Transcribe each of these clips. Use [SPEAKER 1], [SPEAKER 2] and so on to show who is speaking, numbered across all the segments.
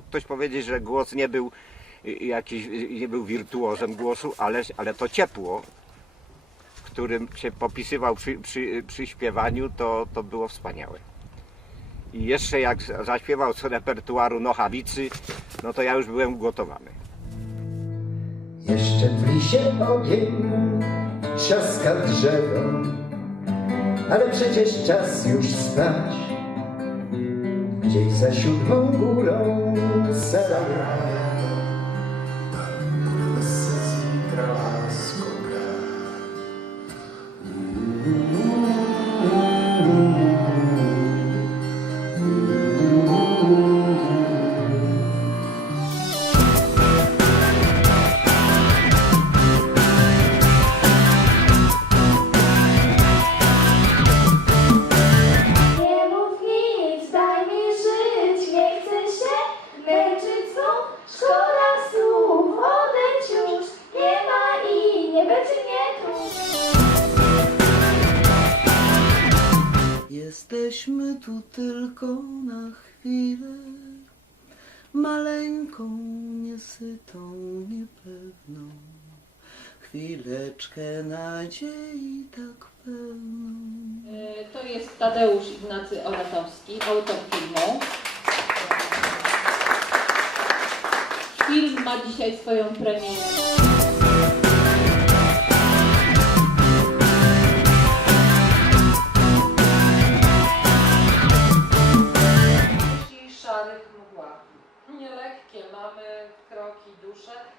[SPEAKER 1] ktoś powiedzieć, że głos nie był y, jakiś, y, nie był wirtuozem głosu, ale, ale to ciepło, którym się popisywał przy, przy, przy śpiewaniu, to, to było wspaniałe. I jeszcze jak zaśpiewał z repertuaru Nochawicy, no to ja już byłem ugotowany.
[SPEAKER 2] Jeszcze tli się ogień, trzaska drzewo, ale przecież czas już spać.
[SPEAKER 3] Jézesünk hanguló szerelem, tanulsz
[SPEAKER 4] az ikra. Tylko na chwilę, maleńką, niesytą, niepewną. Chwileczkę nadziei tak pełną.
[SPEAKER 5] E, To jest Tadeusz Ignacy Oratowski, autor filmu. Film ma dzisiaj swoją premierę.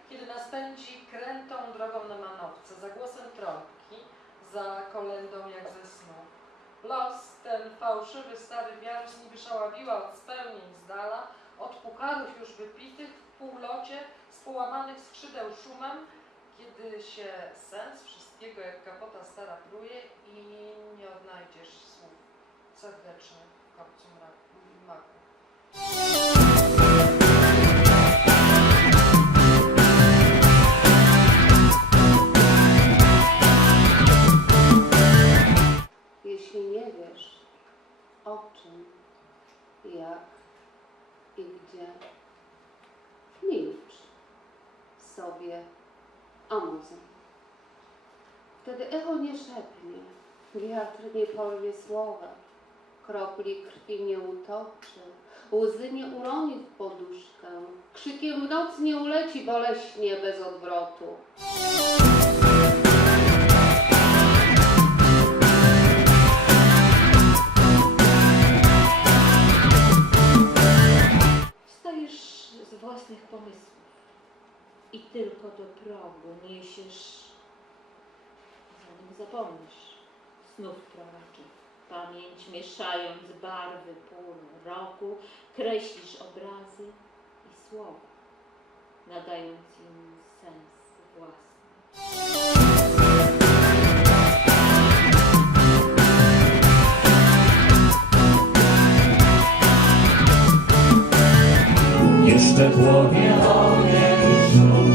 [SPEAKER 6] Kiedy nas pędzi krętą drogą na manowce, za głosem trąbki, za kolendą jak ze snu. Los, ten fałszywy stary wiarz niby szałamiła od spełnień z dala, od pucharów już wypitych w półlocie, z połamanych skrzydeł szumem, kiedy się sens wszystkiego jak kapota stara pluje i nie odnajdziesz słów serdecznych w kopcu maku.
[SPEAKER 7] O czym, jak i gdzie, milcz sobie, muza. Wtedy echo nie szepnie, wiatr nie porwie słowa, kropli krwi nie utoczy, łzy nie uroni w poduszkę, krzykiem w noc nie uleci boleśnie bez odwrotu.
[SPEAKER 5] Do progu niesiesz, zanim zapomnisz, snów proroczych. Pamięć mieszając barwy pór roku, kreślisz obrazy i słowa, nadając im sens własny.
[SPEAKER 8] Jeszcze płonie ogień